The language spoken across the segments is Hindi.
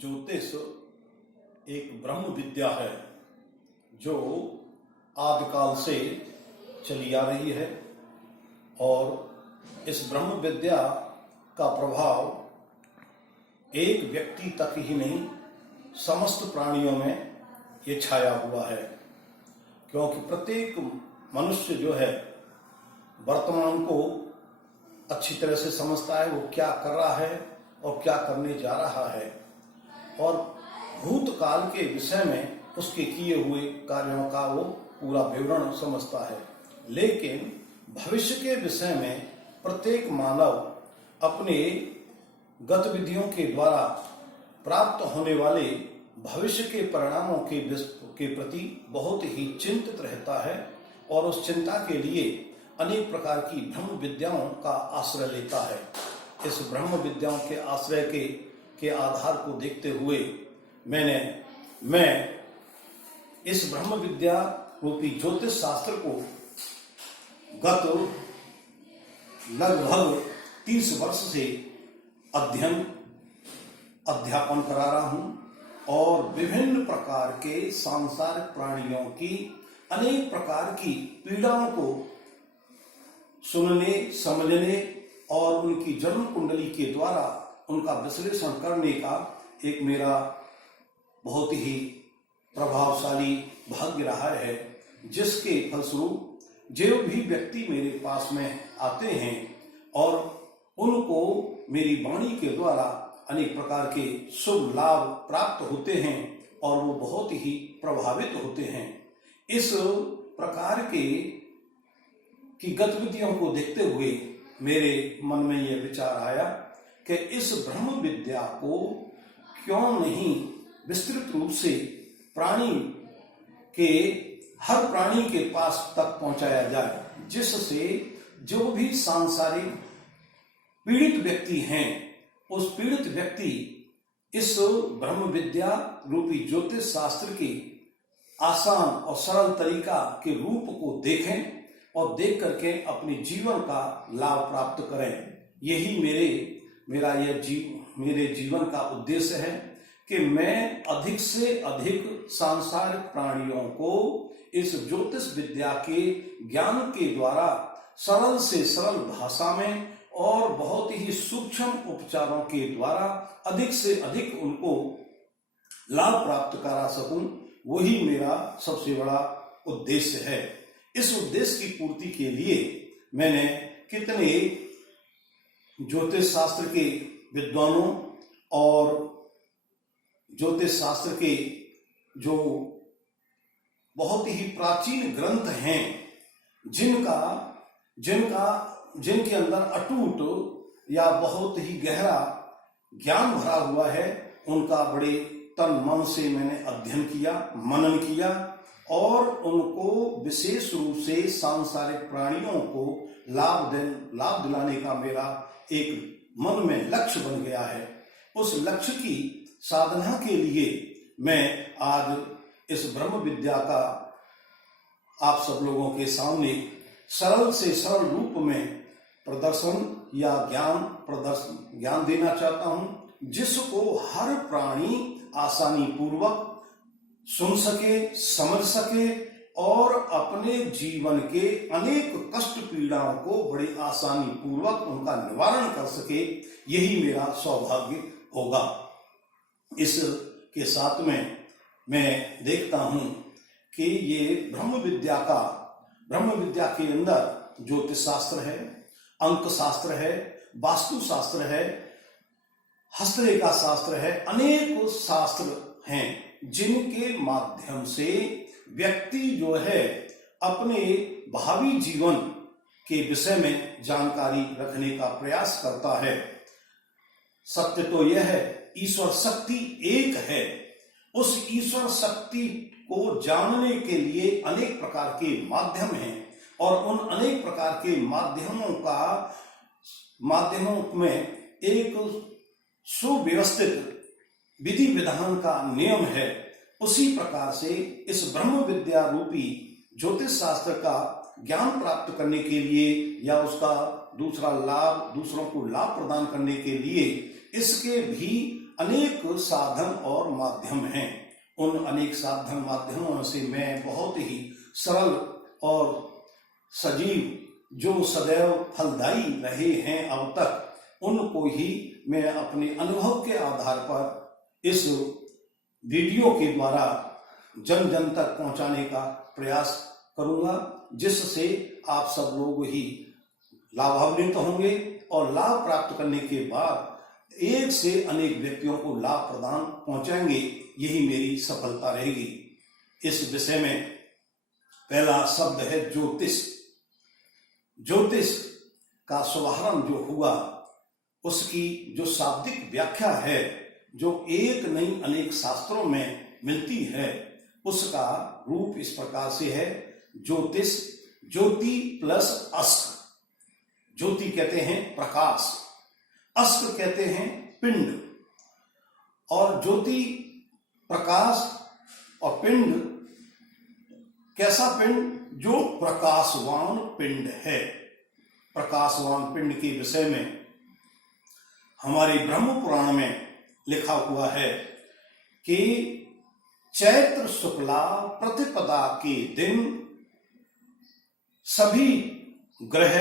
ज्योतिष एक ब्रह्म विद्या है जो आदिकाल से चली आ रही है और इस ब्रह्म विद्या का प्रभाव एक व्यक्ति तक ही नहीं समस्त प्राणियों में ये छाया हुआ है, क्योंकि प्रत्येक मनुष्य जो है वर्तमान को अच्छी तरह से समझता है, वो क्या कर रहा है और क्या करने जा रहा है, और भूतकाल के विषय में उसके किए हुए कार्यों का वो पूरा विवरण समझता है। लेकिन भविष्य के विषय में प्रत्येक मानव अपने गतिविधियों के द्वारा प्राप्त होने वाले भविष्य के परिणामों के प्रति बहुत ही चिंतित रहता है और उस चिंता के लिए अनेक प्रकार की ब्रह्म विद्याओं का आश्रय लेता है। इस ब्रह्म विद्याओं के आश्रय के आधार को देखते हुए मैं इस ब्रह्म विद्या रूपी ज्योतिष शास्त्र को गत लगभग 30 वर्ष से अध्यापन करा रहा हूं और विभिन्न प्रकार के सांसारिक प्राणियों की अनेक प्रकार की पीड़ाओं को सुनने, समझने और उनकी जन्म कुंडली के द्वारा उनका विश्लेषण करने का एक मेरा बहुत ही प्रभावशाली भाग्य रहा है, जिसके फलस्वरूप जो भी व्यक्ति मेरे पास में आते हैं और उनको मेरी वाणी के द्वारा अनेक प्रकार के शुभ लाभ प्राप्त होते हैं और वो बहुत ही प्रभावित होते हैं। इस प्रकार की गतिविधियों को देखते हुए मेरे मन में यह विचार आया कि इस ब्रह्म विद्या को क्यों नहीं विस्तृत रूप से हर प्राणी के पास तक पहुंचाया जाए, जिससे जो भी सांसारिक पीड़ित व्यक्ति हैं उस पीड़ित व्यक्ति इस ब्रह्म विद्या रूपी ज्योतिष शास्त्र की आसान और सरल तरीका के रूप को देखें और देख करके अपने जीवन का लाभ प्राप्त करें। यही मेरे जीवन का उद्देश्य है कि मैं अधिक से अधिक सांसारिक प्राणियों को इस ज्योतिष विद्या के ज्ञान के द्वारा सरल से सरल भाषा में और बहुत ही सूक्ष्म उपचारों के द्वारा अधिक से अधिक उनको लाभ प्राप्त करा सकूं, वही मेरा सबसे बड़ा उद्देश्य है। इस उद्देश्य की पूर्ति के लिए मैंने कितने ज्योतिष शास्त्र के विद्वानों और ज्योतिष शास्त्र के जो बहुत ही प्राचीन ग्रंथ हैं, जिनके अंदर अटूट या बहुत ही गहरा ज्ञान भरा हुआ है, उनका बड़े तन मन से मैंने अध्ययन किया, मनन किया और उनको विशेष रूप से सांसारिक प्राणियों को लाभ दिलाने का मेरा एक मन में लक्ष्य बन गया है। उस लक्ष्य की साधना के लिए मैं आज इस ब्रह्म विद्या का आप सब लोगों के सामने सरल से सरल रूप में प्रदर्शन या ज्ञान देना चाहता हूं, जिसको हर प्राणी आसानी पूर्वक सुन सके, समझ सके और अपने जीवन के अनेक कष्ट पीड़ाओं को बड़ी आसानी पूर्वक उनका निवारण कर सके। यही मेरा सौभाग्य होगा। इसके साथ में मैं देखता हूं कि ये ब्रह्म विद्या के अंदर ज्योतिष शास्त्र है, अंक शास्त्र है, वास्तु शास्त्र है, हस्तरेखा शास्त्र है, अनेक शास्त्र हैं जिनके माध्यम से व्यक्ति जो है अपने भावी जीवन के विषय में जानकारी रखने का प्रयास करता है। सत्य तो यह है, ईश्वर शक्ति एक है। उस ईश्वर शक्ति को जानने के लिए अनेक प्रकार के माध्यम हैं और उन अनेक प्रकार के माध्यमों में एक सुव्यवस्थित विधि विधान का नियम है। उसी प्रकार से इस ब्रह्म विद्या रूपी ज्योतिष शास्त्र का ज्ञान प्राप्त करने के लिए या उसका दूसरों को लाभ प्रदान करने के लिए इसके भी अनेक साधन और माध्यम हैं। उन अनेक साधन माध्यमों से मैं बहुत ही सरल और सजीव जो सदैव फलदायी रहे हैं अब तक, उनको ही मैं अपने अनुभव के आधार पर इस वीडियो के द्वारा जन जन तक पहुंचाने का प्रयास करूंगा, जिससे आप सब लोग ही लाभान्वित होंगे और लाभ प्राप्त करने के बाद एक से अनेक व्यक्तियों को लाभ प्रदान पहुंचाएंगे। यही मेरी सफलता रहेगी। इस विषय में पहला शब्द है ज्योतिष। ज्योतिष का शुभारंभ जो हुआ, उसकी जो शाब्दिक व्याख्या है, जो एक नहीं अनेक शास्त्रों में मिलती है, उसका रूप इस प्रकार से है। ज्योतिष, ज्योति प्लस अस्क। ज्योति कहते हैं प्रकाश, अस्क कहते हैं पिंड। और ज्योति, प्रकाश और पिंड, कैसा पिंड? जो प्रकाशवान पिंड है। प्रकाशवान पिंड के विषय में हमारे ब्रह्म पुराण में लिखा हुआ है कि चैत्र शुक्ला प्रतिपदा के दिन सभी ग्रह,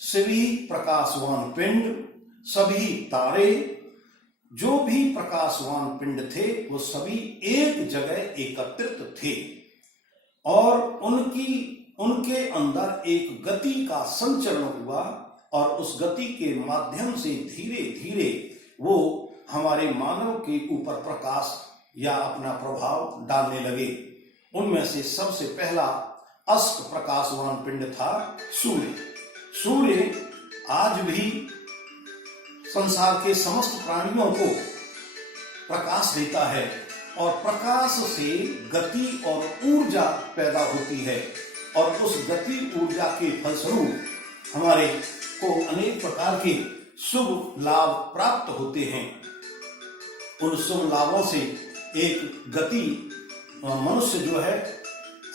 सभी प्रकाशवान पिंड, सभी तारे, जो भी प्रकाशवान पिंड थे, वो सभी एक जगह एकत्रित थे और उनके अंदर एक गति का संचरण हुआ और उस गति के माध्यम से धीरे धीरे वो हमारे मानव के ऊपर प्रकाश या अपना प्रभाव डालने लगे। उनमें से सबसे पहला अस्क प्रकाशवान पिंड था सूर्य। सूर्य आज भी संसार के समस्त प्राणियों को प्रकाश देता है और प्रकाश से गति और ऊर्जा पैदा होती है और उस गति ऊर्जा के फलस्वरूप हमारे को अनेक प्रकार के शुभ लाभ प्राप्त होते हैं। उन शुभ लाभों से एक गति मनुष्य जो है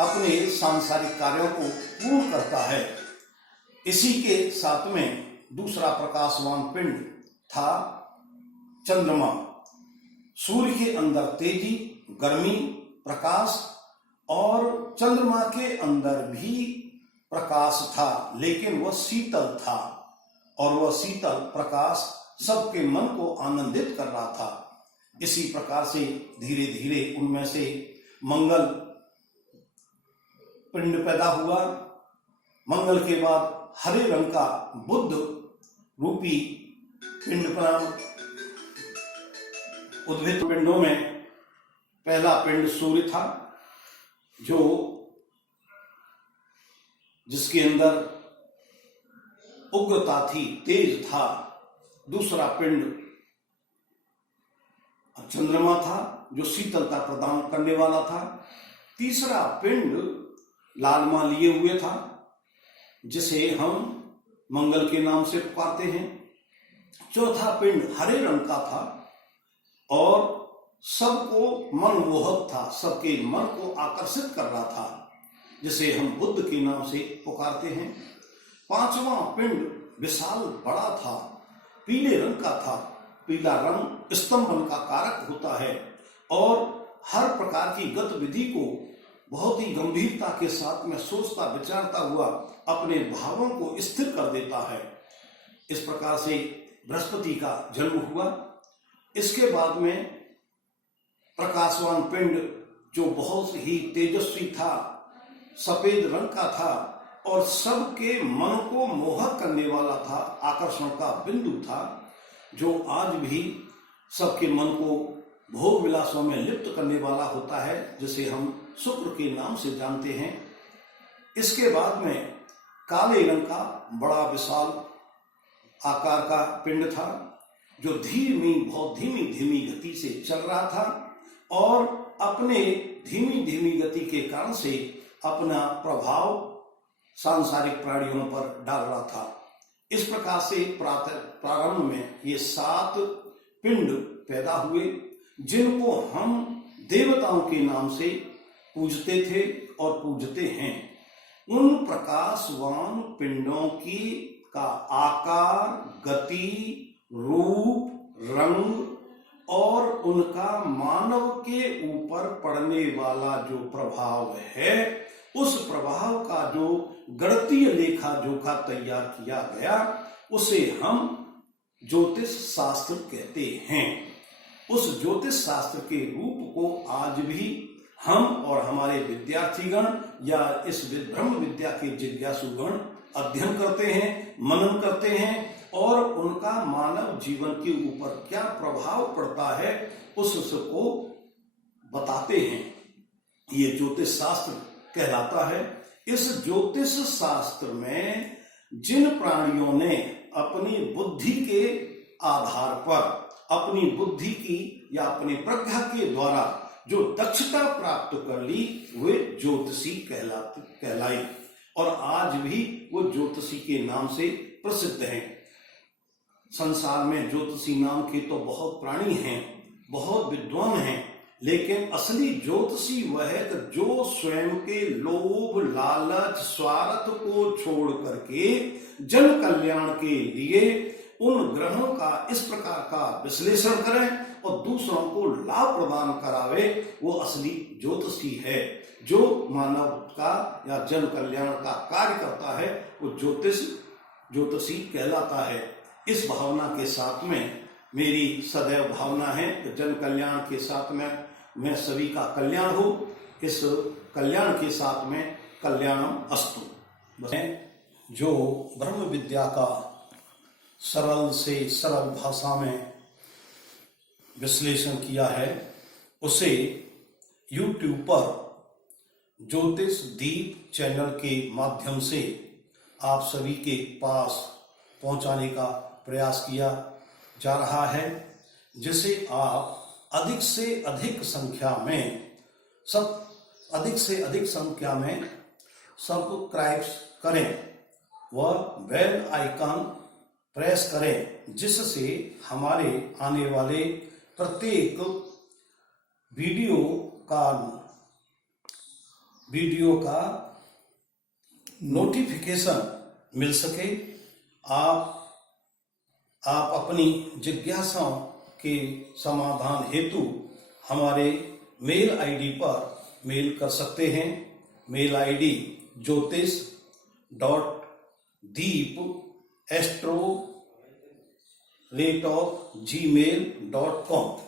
अपने सांसारिक कार्यों को पूर्ण करता है। इसी के साथ में दूसरा प्रकाशवान पिंड था चंद्रमा। सूर्य के अंदर तेजी, गर्मी, प्रकाश और चंद्रमा के अंदर भी प्रकाश था, लेकिन वह शीतल था और वह शीतल प्रकाश सबके मन को आनंदित कर रहा था। इसी प्रकार से धीरे धीरे उनमें से मंगल पिंड पैदा हुआ। मंगल के बाद हरे रंग का बुध रूपी पिंड बना। उद्भिद पिंडों में पहला पिंड सूर्य था, जिसके अंदर उग्रता थी, तेज था। दूसरा पिंड चंद्रमा था, जो शीतलता प्रदान करने वाला था। तीसरा पिंड लालमा लिए हुए था, जिसे हम मंगल के नाम से पुकारते हैं। चौथा पिंड हरे रंग का था और सबको मनमोहक था, सबके मन को आकर्षित कर रहा था, जिसे हम बुद्ध के नाम से पुकारते हैं। पांचवा पिंड विशाल बड़ा था, पीले रंग का था। पीला रंग स्तंभन का कारक होता है और हर प्रकार की गतिविधि को बहुत ही गंभीरता के साथ में सोचता विचारता हुआ अपने भावों को स्थिर कर देता है। इस प्रकार से बृहस्पति का जन्म हुआ। इसके बाद में प्रकाशवान पिंड जो बहुत ही तेजस्वी था, सफेद रंग का था और सबके मन को मोहक करने वाला था, आकर्षण का बिंदु था, जो आज भी सबके मन को भोग विलासों में लिप्त करने वाला होता है, जिसे हम शुक्र के नाम से जानते हैं। इसके बाद में काले रंग का बड़ा विशाल आकार का पिंड था, जो बहुत धीमी गति से चल रहा था और अपने धीमी गति के कारण से अपना प्रभाव सांसारिक प्राणियों पर डाल रहा था। इस प्रकार से प्रारंभ में ये 7 पिंड पैदा हुए, जिनको हम देवताओं के नाम से पूजते थे और पूजते हैं। उन प्रकाशवान पिंडों का आकार, गति, रूप, रंग और उनका मानव के ऊपर पड़ने वाला जो प्रभाव है, उस प्रभाव का जो गणितीय लेखा जोखा तैयार किया गया, उसे हम ज्योतिष शास्त्र कहते हैं। उस ज्योतिष शास्त्र के रूप को आज भी हम और हमारे विद्यार्थीगण या इस ब्रह्म विद्या के जिज्ञासुगण अध्ययन करते हैं, मनन करते हैं और उनका मानव जीवन के ऊपर क्या प्रभाव पड़ता है उसको बताते हैं। ये ज्योतिष शास्त्र कहलाता है। इस ज्योतिष शास्त्र में जिन प्राणियों ने अपनी बुद्धि के आधार पर, अपनी बुद्धि की या अपनी प्रज्ञा के द्वारा जो दक्षता प्राप्त कर ली, वे ज्योतिषी कहलाई और आज भी वो ज्योतिषी के नाम से प्रसिद्ध हैं। संसार में ज्योतिषी नाम के तो बहुत प्राणी हैं, बहुत विद्वान हैं, लेकिन असली ज्योतिषी वह है जो स्वयं के लोभ, लालच, स्वार्थ को छोड़ करके जन कल्याण के लिए उन ग्रहों का इस प्रकार का विश्लेषण करें और दूसरों को लाभ प्रदान करावे, वो असली ज्योतिषी है। जो मानव का या जन कल्याण का कार्य करता है वो ज्योतिषी कहलाता है। इस भावना के साथ में मेरी सदैव भावना है कि जन कल्याण के साथ में मैं सभी का कल्याण हो। इस कल्याण के साथ में कल्याणम अस्तु। जो ब्रह्म विद्या का सरल से सरल भाषा में विश्लेषण किया है, उसे YouTube पर ज्योतिष दीप चैनल के माध्यम से आप सभी के पास पहुंचाने का प्रयास किया जा रहा है, जिसे आप अधिक से अधिक संख्या में सब्सक्राइब करें व बेल आइकन प्रेस करें, जिससे हमारे आने वाले प्रत्येक वीडियो का नोटिफिकेशन मिल सके। आप अपनी जिज्ञासाओं के समाधान हेतु हमारे मेल आईडी पर मेल कर सकते हैं। Mail ID jyotish.deep@gmail.com।